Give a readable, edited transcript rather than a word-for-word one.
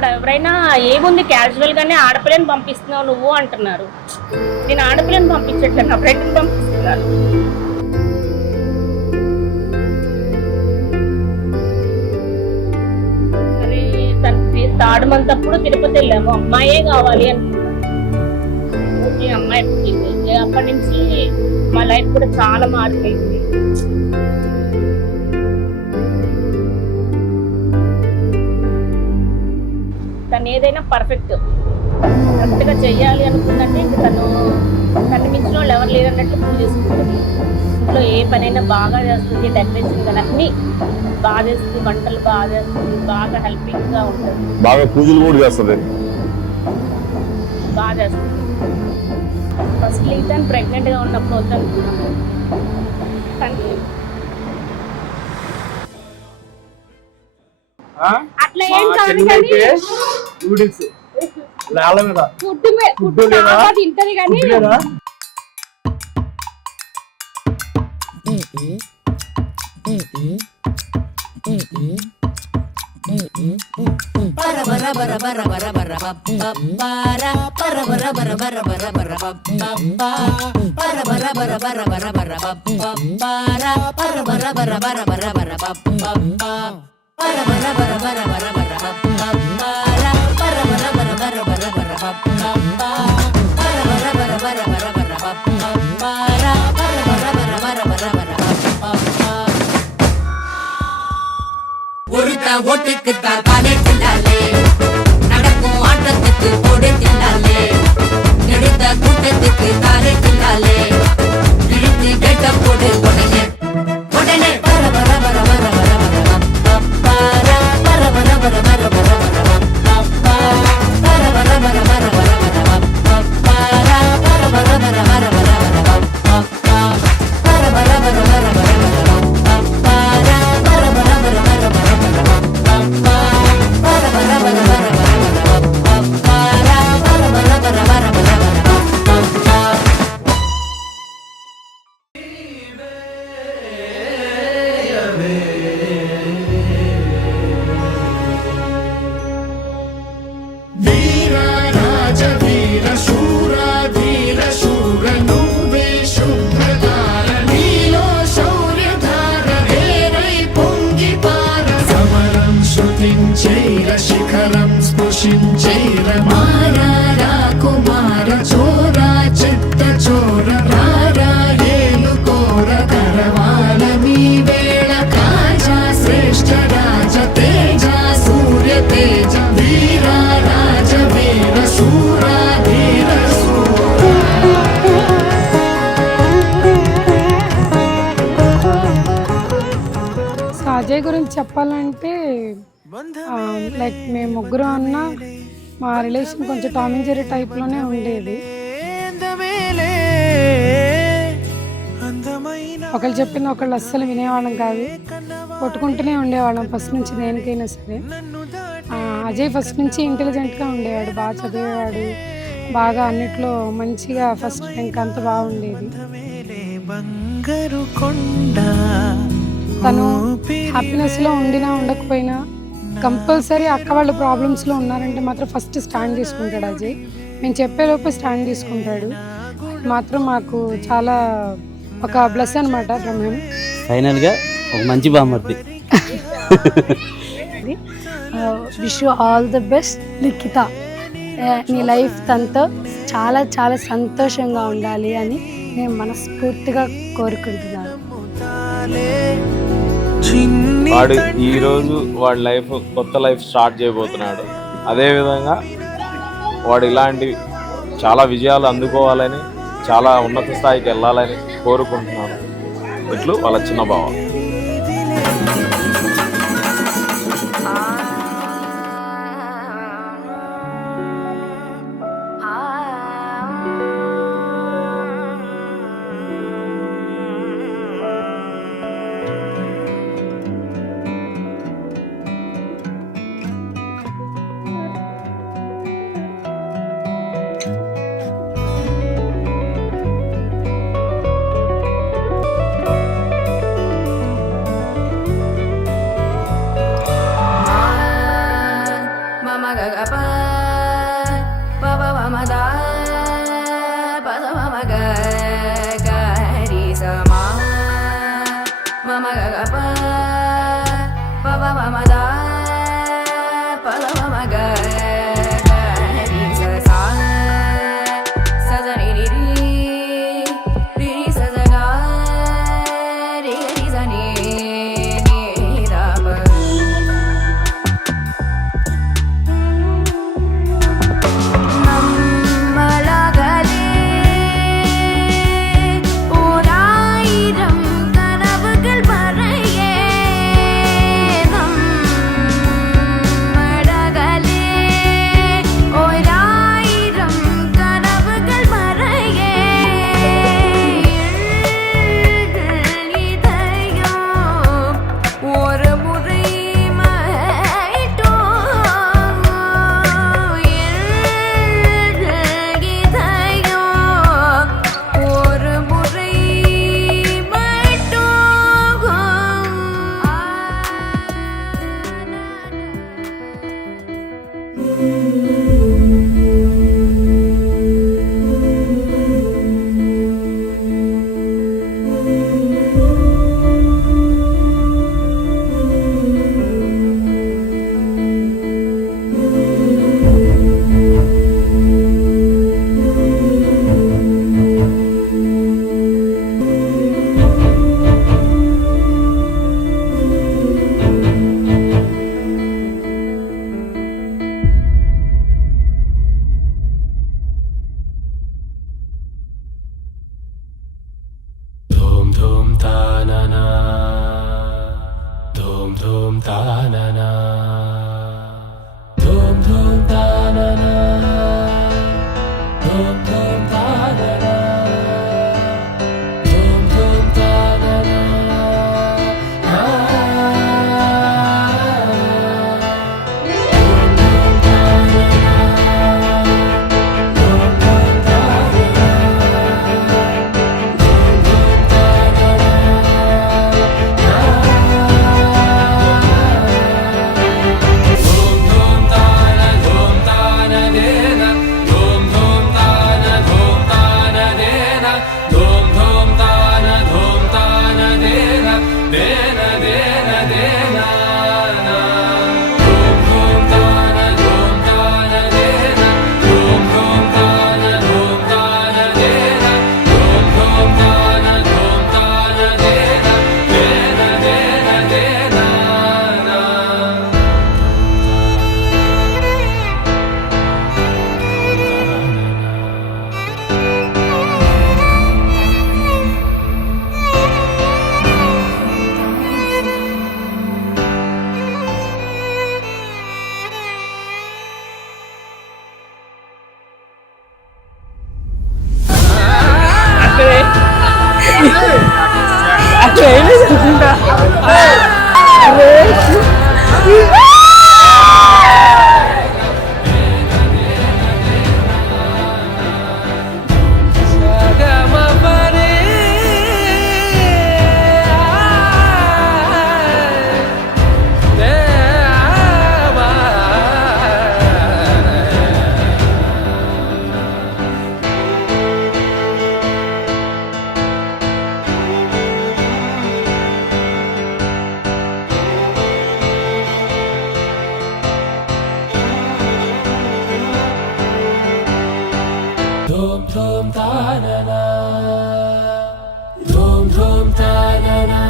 ఇప్పుడు ఎవరైనా ఏముంది క్యాజువల్ గానే ఆడపిల్లని పంపిస్తున్నావు నువ్వు అంటున్నారు. నేను ఆడపిల్లని పంపించట్లేదు, నా ఫ్రెండ్ని పంపిస్తున్నాను. మరి థర్డ్ మంత్ అప్పుడు తిరుపతి వెళ్ళాము, అమ్మాయే కావాలి అనుకున్నాను. ఓకే అమ్మాయి పుట్టింది. అప్పటి నుంచి మా లైఫ్ కూడా చాలా మారిపోయింది. తను ఏదైనా పర్ఫెక్ట్ కరెక్ట్గా చెయ్యాలి అనుకుందంటే ఇంక తను మించిన వాళ్ళు ఎవరు లేరన్నట్లు పూజ చేసుకుంటుంది. ఇంట్లో ఏ పనైనా బాగా చేస్తుంది, డెకరేషన్ కానీ అన్నీ బాగా చేస్తుంది, వంటలు బాగా చేస్తుంది, బాగా హెల్పింగ్గా ఉంటుంది, బాగా పూజలు కూడా చేస్తుంది, బాగా చేస్తుంది. ఫస్ట్ లీటన్ ప్రెగ్నెంట్గా ఉన్నప్పుడు వద్దనుకున్నాను. అట్లా ఏం కాదు కానీ నూడిల్స్ లాల మీద ఫుడ్ తింటది కానీ ஓட்டுக்கு தான் காலே தில்லாலே நடக்கும் ஆட்டத்துக்கு போடு தில்லாலே எடுத்த கூட்டத்துக்கு தாரே தில்லாலே இழுத்து கேட்ட போடு உடனே உடனே பர பர பர பர பர பர பர பர பர பர பர பர శిఖరం స్పృశించైర మారా కుమార చోరా చిత్త చోర రారా ఏలుకోర కరవాల మీ వేళ కాజా శ్రేష్ఠ రాజ తేజ సూర్య తేజ వీర రాజ వీర శూరా ధీర అజయ్ గురించి చెప్పాలంటే లైక్ మేము ముగ్గురు అన్న మా రిలేషన్ కొంచెం టామ్ అండ్ జెర్రీ టైప్లోనే ఉండేది. ఒకళ్ళు చెప్పింది ఒకళ్ళు అస్సలు వినేవాళ్ళం కాదు, కొట్టుకుంటూనే ఉండేవాళ్ళం ఫస్ట్ నుంచి దేనికైనా సరే. అజయ్ ఫస్ట్ నుంచి ఇంటెలిజెంట్గా ఉండేవాడు, బాగా చదివేవాడు, బాగా అన్నిట్లో మంచిగా ఫస్ట్ ర్యాంక్ అంత బాగుండేది. తను హ్యాపీనెస్లో ఉండినా ఉండకపోయినా కంపల్సరీ అక్క వాళ్ళ ప్రాబ్లమ్స్లో ఉన్నారంటే మాత్రం ఫస్ట్ స్టాండ్ తీసుకుంటాడు అజయ్. మేము చెప్పేలోపే స్టాండ్ తీసుకుంటాడు. మాత్రం మాకు చాలా ఒక బ్లెస్ అనమాట ఫ్రమ్ హిమ్. ఫైనల్గా ఒక మంచి బామర్ది. Wish you all the best Likhita. నీ లైఫ్ తనతో చాలా చాలా సంతోషంగా ఉండాలి అని నేను మనస్ఫూర్తిగా కోరుకుంటున్నాను. వాడు ఈరోజు వాడి లైఫ్ కొత్త లైఫ్ స్టార్ట్ చేయబోతున్నాడు. అదేవిధంగా వాడు ఇలాంటి చాలా విజయాలు అందుకోవాలని, చాలా ఉన్నత స్థాయికి వెళ్ళాలని కోరుకుంటున్నాను. ఇట్లు వాళ్ళ చిన్న బావ. ధూమ్ ధూమ్ తాననా ధూమ్ ధూమ్ తాననా ధూమ్ ధూమ్ తాననా ధూమ్ ధూమ్ తాననా ధూమ్ ధూమ్ తాననా ధూమ్ ధూమ్ తాననా